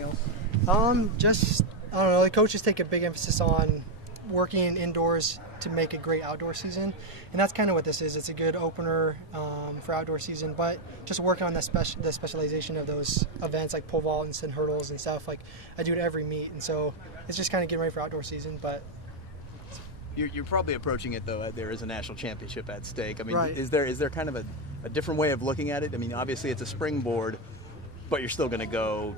anything else? Just, I don't know, the coaches take a big emphasis on working indoors to make a great outdoor season, and that's kind of what this is. It's a good opener for outdoor season, but just working on the specialization of those events like pole vaults and hurdles and stuff. Like, I do it every meet, and so it's just kind of getting ready for outdoor season. But You're probably approaching it, though, there is a national championship at stake. I mean, right. is there kind of a different way of looking at it? I mean, obviously it's a springboard, but you're still going to go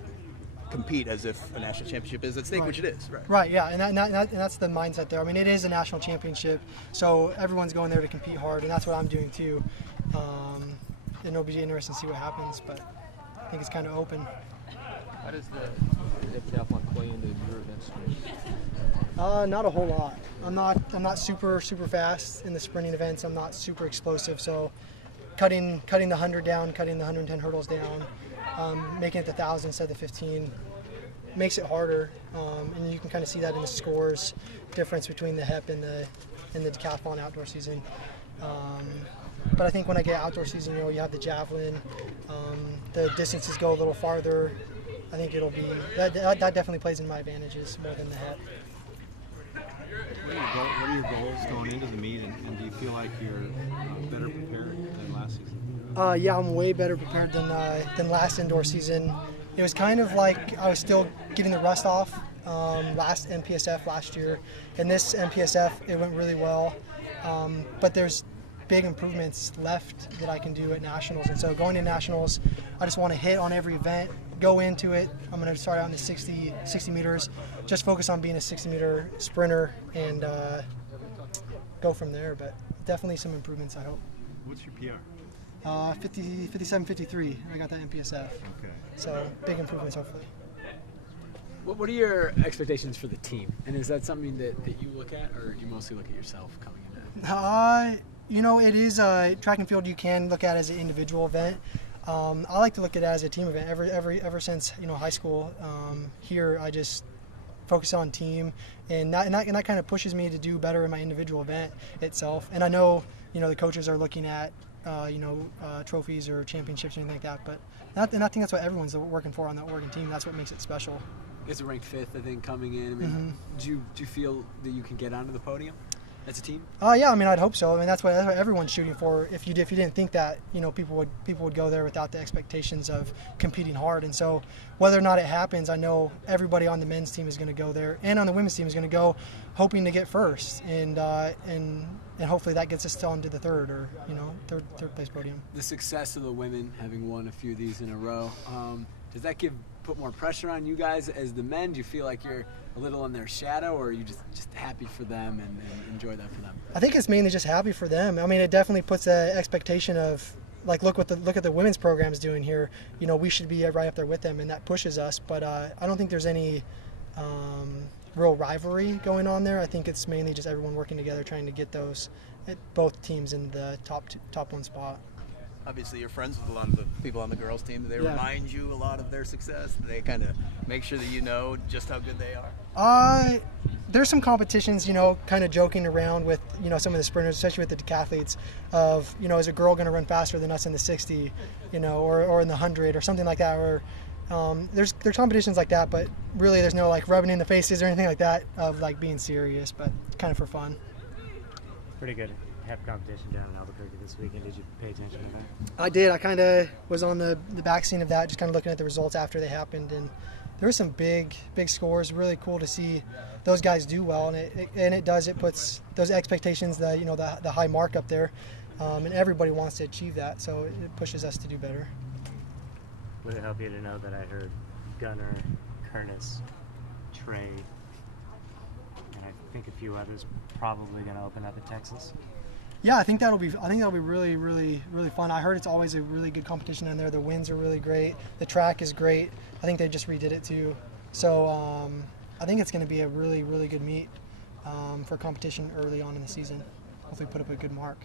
compete as if a national championship is at stake, right. Which it is, right? Right, yeah, and that's the mindset there. I mean, it is a national championship, so everyone's going there to compete hard, and that's what I'm doing too. And it'll be interesting to see what happens, but I think it's kind of open. How does the decathlon play into your event sprint? Not a whole lot. I'm not super fast in the sprinting events. I'm not super explosive, so cutting the 100 down, cutting the 110 hurdles down, making it the 1,000 instead of the 15 makes it harder, and you can kind of see that in the scores difference between the HEP and the decathlon outdoor season. But I think when I get outdoor season, you have the javelin, the distances go a little farther. I think it'll be that definitely plays in my advantages more than the HEP. What are your goals going into the meet, and do you feel like you're better prepared than last season? Yeah, I'm way better prepared than last indoor season. It was kind of like I was still getting the rust off last NPSF last year. And this NPSF, it went really well. But there's big improvements left that I can do at nationals. And so going to nationals, I just want to hit on every event, go into it. I'm going to start out in the 60 meters, just focus on being a 60-meter sprinter and go from there. But definitely some improvements, I hope. What's your PR? 57.53. I got that NPSF. Okay. So big improvements, hopefully. What are your expectations for the team? And is that something that you look at, or do you mostly look at yourself coming into? It is track and field. You can look at it as an individual event. I like to look at it as a team event. Ever since high school, here I just focus on team, and that kind of pushes me to do better in my individual event itself. And I know the coaches are looking at trophies or championships or anything like that, but and I think that's what everyone's working for on that Oregon team. That's what makes it special. It's ranked 5th, I think, coming in. I mean, do you feel that you can get onto the podium as a team? Yeah, I mean, I'd hope so. I mean, that's what everyone's shooting for. If you didn't think that, people would go there without the expectations of competing hard. And so, whether or not it happens, I know everybody on the men's team is going to go there, and on the women's team is going to go, hoping to get first, and hopefully that gets us on to the third third place podium. The success of the women, having won a few of these in a row, does that put more pressure on you guys as the men? Do you feel like you're a little in their shadow, or are you just happy for them and enjoy that for them? I think it's mainly just happy for them. I mean, it definitely puts an expectation of, like, look at the women's programs doing here. We should be right up there with them, and that pushes us. But I don't think there's any real rivalry going on there. I think it's mainly just everyone working together, trying to get both teams in the top one spot. Obviously, you're friends with a lot of the people on the girls' team. Do they remind you a lot of their success? Do they kind of make sure that you know just how good they are? There's some competitions, kind of joking around with, some of the sprinters, especially with the decathletes, of, is a girl going to run faster than us in the 60, or in the 100 or something like that. Or there's competitions like that, but really there's no rubbing in the faces or anything like that of being serious, but kind of for fun. Pretty good HEP competition down in Albuquerque this weekend. Did you pay attention to that? I did. I kind of was on the back scene of that, just kind of looking at the results after they happened, and there were some big scores. Really cool to see those guys do well, and it puts those expectations, the high mark up there, and everybody wants to achieve that, so it pushes us to do better. Would it help you to know that I heard Gunnar, Kernis, Trey, and I think a few others probably going to open up at Texas? Yeah, I think that'll be really, really, really fun. I heard it's always a really good competition in there. The winds are really great. The track is great. I think they just redid it too. So I think it's going to be a really, really good meet for competition early on in the season. Hopefully put up a good mark.